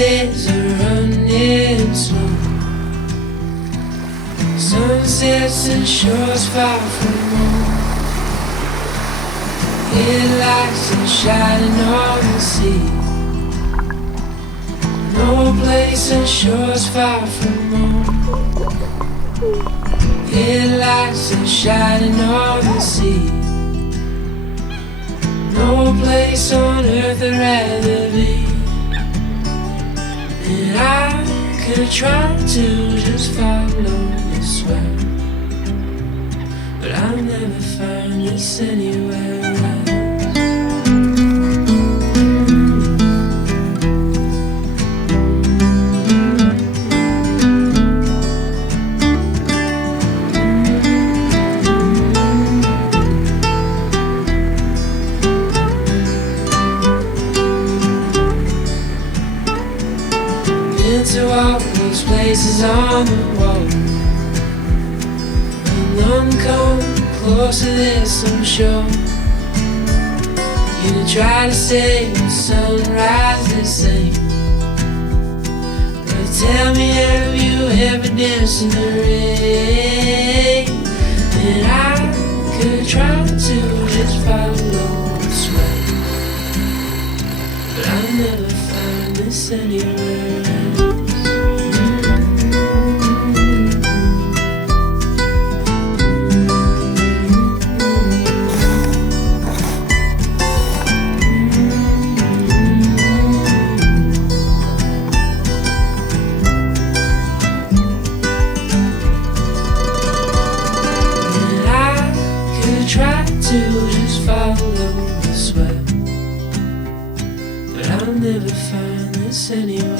days are running slow. Sunsets and shores far from home. Headlights are shining on the sea. No place and shores far from home. Headlights are shining on the sea. No place on earth I'd rather be. And I could try to just follow the swell, but I'll never find this anywhere else. To all those places on the wall, and none come close to this, I'm sure. You try to say the sunrise the same, but tell me, have you ever danced in the rain? And I could try to just follow the sway, but I'll never find this anywhere else. Try to just follow the sweat, but I'll never find this anywhere.